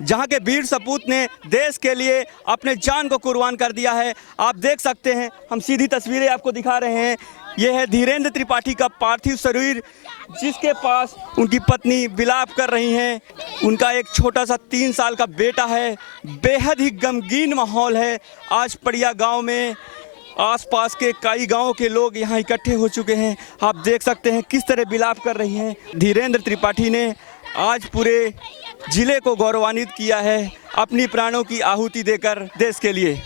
जहां के वीर सपूत ने देश के लिए अपने जान को कुर्बान कर दिया है। आप देख सकते हैं, हम सीधी तस्वीरें आपको दिखा रहे हैं। यह है धीरेन्द्र त्रिपाठी का पार्थिव शरीर, जिसके पास उनकी पत्नी विलाप कर रही हैं। उनका एक छोटा सा 3 साल का बेटा है। बेहद ही गमगीन माहौल है आज पड़िया गांव में। आसपास के कई गांवों के लोग यहां इकट्ठे हो चुके हैं। आप देख सकते हैं किस तरह विलाप कर रही हैं। धीरेन्द्र त्रिपाठी ने आज पूरे जिले को गौरवान्वित किया है अपनी प्राणों की आहुति देकर देश के लिए।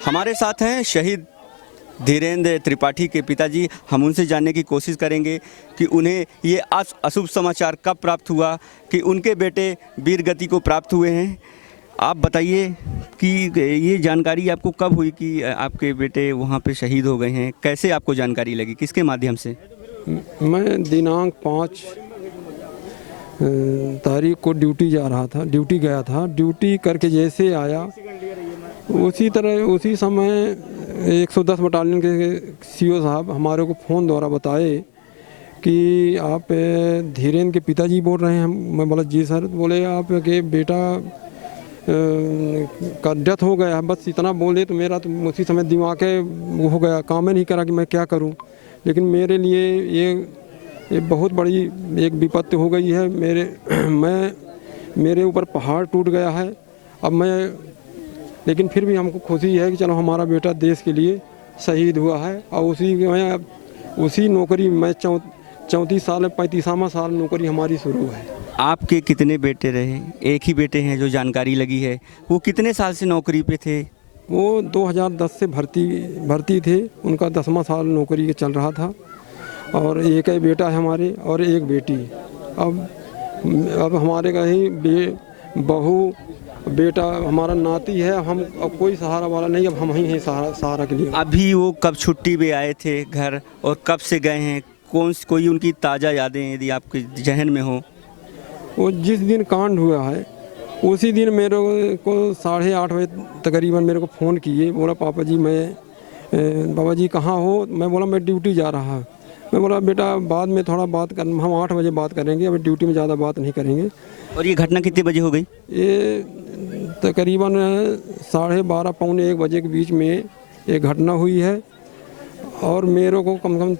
हमारे साथ हैं शहीद धीरेन्द्र त्रिपाठी के पिताजी। हम उनसे जानने की कोशिश करेंगे कि उन्हें ये अशुभ समाचार कब प्राप्त हुआ कि उनके बेटे वीर गति को प्राप्त हुए हैं। आप बताइए कि ये जानकारी आपको कब हुई कि आपके बेटे वहाँ पे शहीद हो गए हैं? कैसे आपको जानकारी लगी, किसके माध्यम से? मैं दिनांक 5 तारीख को ड्यूटी गया था। ड्यूटी करके जैसे आया उसी समय 110 बटालियन के सीओ साहब हमारे को फ़ोन द्वारा बताए कि आप धीरेन्द्र के पिताजी बोल रहे हैं। मैं बोला जी सर। बोले आपके बेटा का डेथ हो गया है। बस इतना बोले तो मेरा तो उसी समय दिमाग हो गया, काम ही नहीं करा कि मैं क्या करूं। लेकिन मेरे लिए ये बहुत बड़ी एक विपत्ति हो गई है। मेरे ऊपर पहाड़ टूट गया है। अब लेकिन फिर भी हमको खुशी है कि चलो हमारा बेटा देश के लिए शहीद हुआ है। और उसी नौकरी में 34 साल 35वां साल नौकरी हमारी शुरू है। आपके कितने बेटे रहे? एक ही बेटे हैं जो जानकारी लगी है। वो कितने साल से नौकरी पे थे? वो 2010 से भर्ती थे। उनका 10वां साल नौकरी चल रहा था। और एक ही बेटा है हमारे और एक बेटी। अब हमारे का ही बहू बेटा हमारा नाती है। हम अब कोई सहारा वाला नहीं, अब हम ही हैं सहारा के लिए। अभी वो कब छुट्टी पे आए थे घर और कब से गए हैं? कोई उनकी ताज़ा यादें यदि आपके जहन में हो? वो जिस दिन कांड हुआ है उसी दिन मेरे को 8:30 बजे तकरीबन मेरे को फ़ोन किए। बोला पापा जी कहाँ हो? मैं बोला मैं ड्यूटी जा रहा। मैं बोला बेटा बाद में थोड़ा बात कर, हम 8 बजे बात करेंगे, अभी ड्यूटी में ज़्यादा बात नहीं करेंगे। और ये घटना कितने बजे हो गई? ये तकरीबन 12:30 पौने 1 बजे के बीच में ये घटना हुई है। और मेरे को कम से कम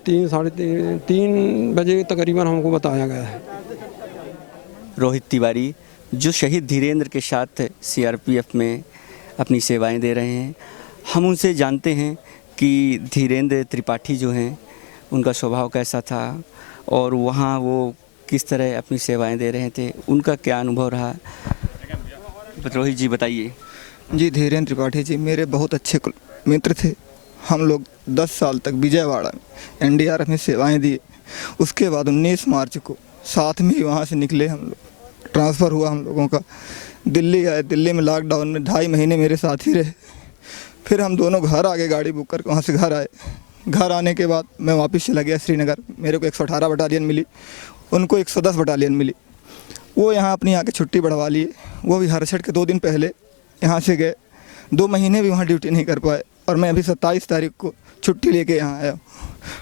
3 बजे तकरीबन हमको बताया गया है। रोहित तिवारी जो शहीद धीरेन्द्र के साथ CRPF में अपनी सेवाएं दे रहे हैं, हम उनसे जानते हैं कि धीरेन्द्र त्रिपाठी जो हैं उनका स्वभाव कैसा था और वहाँ वो किस तरह अपनी सेवाएं दे रहे थे, उनका क्या अनुभव रहा। रोहित जी बताइए। जी धीरेन्द्र त्रिपाठी जी मेरे बहुत अच्छे मित्र थे। हम लोग 10 साल तक विजयवाड़ा में NDRF में सेवाएं दी। उसके बाद 19 मार्च को साथ में ही वहाँ से निकले हम लोग। ट्रांसफ़र हुआ हम लोगों का, दिल्ली गए। दिल्ली में लॉकडाउन में 2.5 महीने मेरे साथ ही रहे। फिर हम दोनों घर आ गए, गाड़ी बुक करके वहाँ से घर आए। घर आने के बाद मैं वापस चला गया श्रीनगर। मेरे को 118 बटालियन मिली, उनको 110 बटालियन मिली। वो यहाँ अपनी आके छुट्टी बढ़वा लिए। वो भी हरसठ के 2 दिन पहले यहाँ से गए। 2 महीने भी वहाँ ड्यूटी नहीं कर पाए और मैं अभी 27 तारीख को छुट्टी लेके यहाँ आया।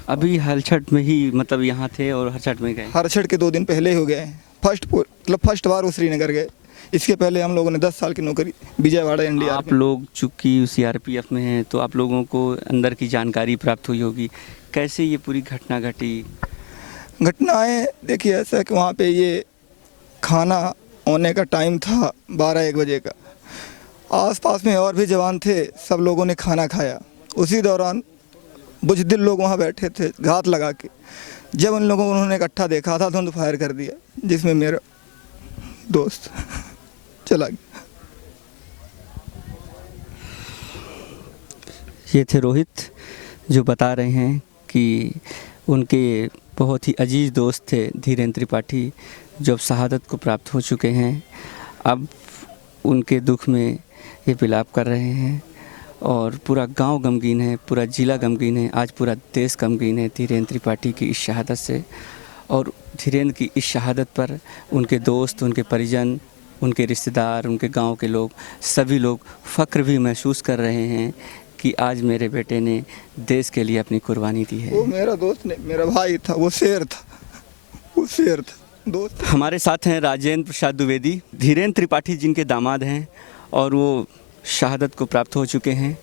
अभी हरसठ में ही मतलब यहाँ थे और हरसठ में गए? हरसठ के 2 दिन पहले हो गए। फर्स्ट बार वो श्रीनगर गए। इसके पहले हम लोगों ने 10 साल की नौकरी विजयवाड़ा NDRF। आप लोग चूँकि CRPF में हैं तो आप लोगों को अंदर की जानकारी प्राप्त हुई होगी। कैसे ये पूरी घटना घटी? घटनाएँ देखिए ऐसा कि वहाँ पे ये खाना होने का टाइम था 12-1 बजे का। आसपास में और भी जवान थे, सब लोगों ने खाना खाया। उसी दौरान बुज़दिल लोग वहाँ बैठे थे घात लगा के। जब उन लोगों को उन्होंने इकट्ठा देखा था तो फायर कर दिया, जिसमें मेरा दोस्त चला गया। ये थे रोहित जो बता रहे हैं कि उनके बहुत ही अजीज़ दोस्त थे धीरेन्द्र त्रिपाठी, जो अब शहादत को प्राप्त हो चुके हैं। अब उनके दुख में ये विलाप कर रहे हैं और पूरा गांव गमगीन है, पूरा ज़िला गमगीन है, आज पूरा देश गमगीन है धीरेन्द्र त्रिपाठी की इस शहादत से। और धीरेन्द्र की इस शहादत पर उनके दोस्त, उनके परिजन उनके रिश्तेदार, उनके गांव के लोग, सभी लोग फ़ख्र भी महसूस कर रहे हैं कि आज मेरे बेटे ने देश के लिए अपनी कुर्बानी दी है। वो मेरा दोस्त नहीं, मेरा भाई था, वो शेर था, वो शेर था दोस्त। हमारे साथ हैं राजेंद्र प्रसाद द्विवेदी, धीरेन्द्र त्रिपाठी जिनके दामाद हैं और वो शहादत को प्राप्त हो चुके हैं।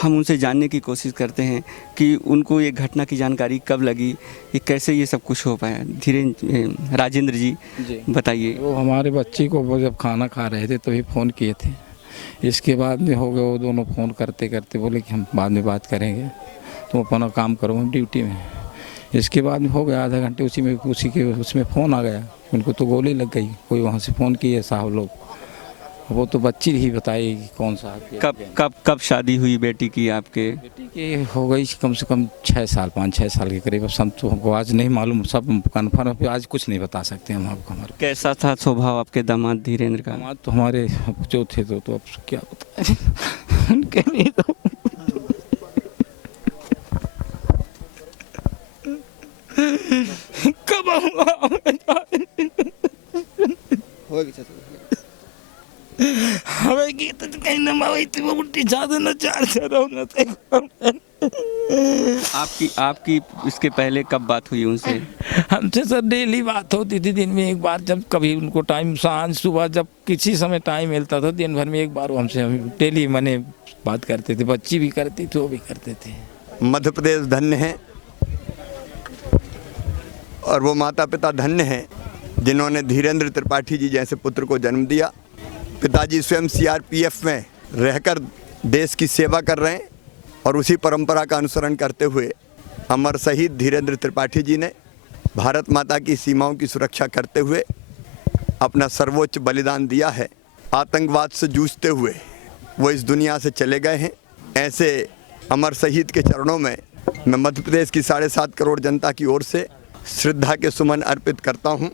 हम उनसे जानने की कोशिश करते हैं कि उनको ये घटना की जानकारी कब लगी, ये कैसे ये सब कुछ हो पाया। धीरेन्द्र, राजेंद्र जी बताइए। वो हमारे बच्ची को वो जब खाना खा रहे थे तभी फ़ोन किए थे। इसके बाद में हो गया, वो दोनों फ़ोन करते करते बोले कि हम बाद में बात करेंगे, तुम अपना काम करो, हम ड्यूटी में। इसके बाद में हो गया आधा घंटे, उसी के उसमें फ़ोन आ गया, उनको तो गोली लग गई। कोई वहाँ से फ़ोन किए साहब लोग, वो तो बच्ची ही बताएगी कौन सा। कब शादी हुई बेटी की आपके? बेटी की हो गई कम से कम 6 साल, 5-6 साल के करीब। सब तो हमको आज नहीं मालूम, सब कन्फर्म है, आज कुछ नहीं बता सकते हम आपको। हमारे कैसा था स्वभाव आपके दामाद धीरेन्द्र का? दामाद तो हमारे जो थे तो अब क्या बताएं उनके लिए तो कब हमें गीत कहीं न मावी थी वो बुट्टी ज्यादा न चार से रहना आपकी इसके पहले कब बात हुई उनसे? हमसे सर डेली बात होती थी, दिन में एक बार, जब कभी उनको टाइम, सांझ सुबह जब किसी समय टाइम मिलता था, दिन भर में एक बार वो हमसे डेली मने बात करते थे। बच्ची भी करती थी, वो भी करते थे। मध्य प्रदेश धन्य है और वो माता पिता धन्य हैं जिन्होंने धीरेन्द्र त्रिपाठी जी जैसे पुत्र को जन्म दिया। पिताजी स्वयं CRPF में रहकर देश की सेवा कर रहे हैं और उसी परंपरा का अनुसरण करते हुए अमर शहीद धीरेन्द्र त्रिपाठी जी ने भारत माता की सीमाओं की सुरक्षा करते हुए अपना सर्वोच्च बलिदान दिया है। आतंकवाद से जूझते हुए वो इस दुनिया से चले गए हैं। ऐसे अमर शहीद के चरणों में मैं मध्य प्रदेश की 7.5 करोड़ जनता की ओर से श्रद्धा के सुमन अर्पित करता हूं।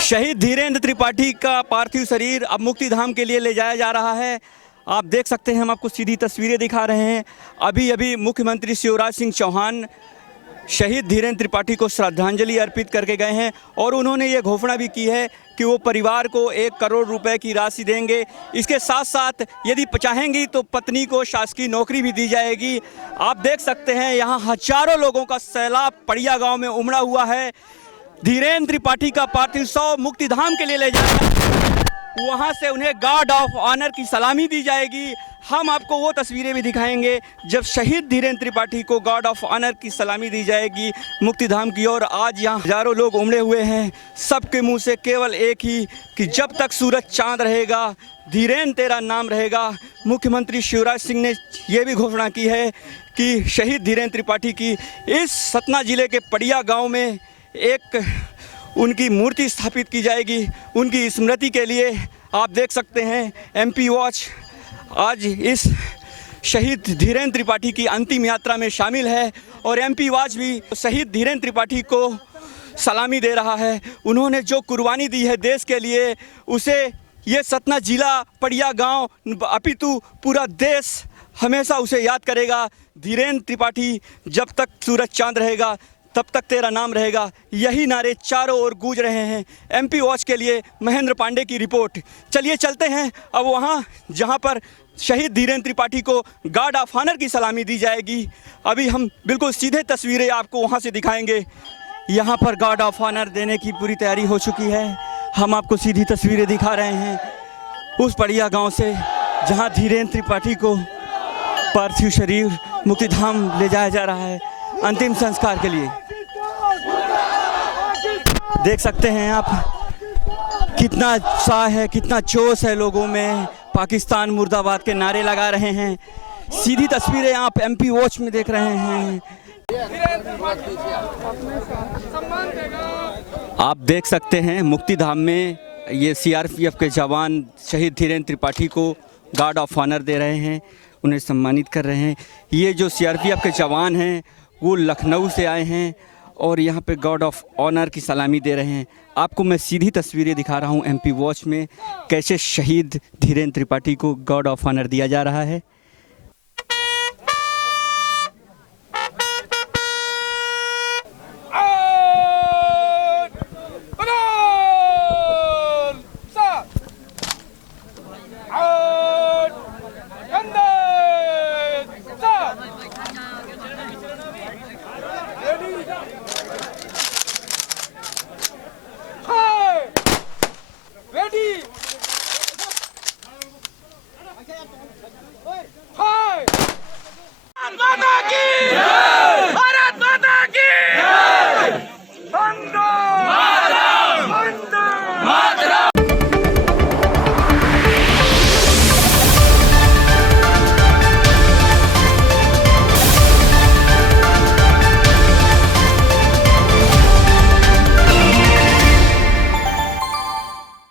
शहीद धीरेन्द्र त्रिपाठी का पार्थिव शरीर अब मुक्तिधाम के लिए ले जाया जा रहा है। आप देख सकते हैं, हम आपको सीधी तस्वीरें दिखा रहे हैं। अभी अभी मुख्यमंत्री शिवराज सिंह चौहान शहीद धीरेन्द्र त्रिपाठी को श्रद्धांजलि अर्पित करके गए हैं और उन्होंने ये घोषणा भी की है कि वो परिवार को 1 करोड़ रुपए की राशि देंगे। इसके साथ साथ यदि चाहेंगी तो पत्नी को शासकीय नौकरी भी दी जाएगी। आप देख सकते हैं यहाँ हजारों लोगों का सैलाब पड़िया गांव में उमड़ा हुआ है। धीरेन्द्र त्रिपाठी का पार्थिव शव मुक्तिधाम के लिए ले जाएगा, वहाँ से उन्हें गार्ड ऑफ ऑनर की सलामी दी जाएगी। हम आपको वो तस्वीरें भी दिखाएंगे जब शहीद धीरेन्द्र त्रिपाठी को गार्ड ऑफ ऑनर की सलामी दी जाएगी मुक्तिधाम की ओर। आज यहाँ हजारों लोग उमड़े हुए हैं, सबके मुंह से केवल एक ही कि जब तक सूरज चांद रहेगा धीरेन्द्र तेरा नाम रहेगा। मुख्यमंत्री शिवराज सिंह ने ये भी घोषणा की है कि शहीद धीरेन्द्र त्रिपाठी की इस सतना जिले के पड़िया गाँव में एक उनकी मूर्ति स्थापित की जाएगी उनकी स्मृति के लिए। आप देख सकते हैं MP वॉच आज इस शहीद धीरेन्द्र त्रिपाठी की अंतिम यात्रा में शामिल है और MP वॉच भी शहीद धीरेन्द्र त्रिपाठी को सलामी दे रहा है। उन्होंने जो कुर्बानी दी है देश के लिए, उसे ये सतना जिला, पड़िया गांव, अपितु पूरा देश हमेशा उसे याद करेगा। धीरेन्द्र त्रिपाठी, जब तक सूरज चांद रहेगा तब तक तेरा नाम रहेगा, यही नारे चारों ओर गूंज रहे हैं। MP वॉच के लिए महेंद्र पांडे की रिपोर्ट। चलिए चलते हैं अब वहाँ जहाँ पर शहीद धीरेन्द्र त्रिपाठी को गार्ड ऑफ ऑनर की सलामी दी जाएगी। अभी हम बिल्कुल सीधे तस्वीरें आपको वहाँ से दिखाएंगे। यहाँ पर गार्ड ऑफ ऑनर देने की पूरी तैयारी हो चुकी है। हम आपको सीधी तस्वीरें दिखा रहे हैं उस पड़िया गाँव से जहाँ धीरेन्द्र त्रिपाठी को पार्थिव शरीर मुक्तिधाम ले जाया जा रहा है अंतिम संस्कार के लिए। देख सकते हैं आप कितना उत्साह है, कितना जोश है लोगों में। पाकिस्तान मुर्दाबाद के नारे लगा रहे हैं। सीधी तस्वीरें आप MP वॉच में देख रहे हैं। आप देख सकते हैं मुक्तिधाम में ये CRPF के जवान शहीद धीरेन्द्र त्रिपाठी को गार्ड ऑफ ऑनर दे रहे हैं, उन्हें सम्मानित कर रहे हैं। ये जो CRPF के जवान हैं वो लखनऊ से आए हैं और यहाँ पे गार्ड ऑफ ऑनर की सलामी दे रहे हैं। आपको मैं सीधी तस्वीरें दिखा रहा हूँ MP वॉच में कैसे शहीद धीरेन्द्र त्रिपाठी को गार्ड ऑफ ऑनर दिया जा रहा है।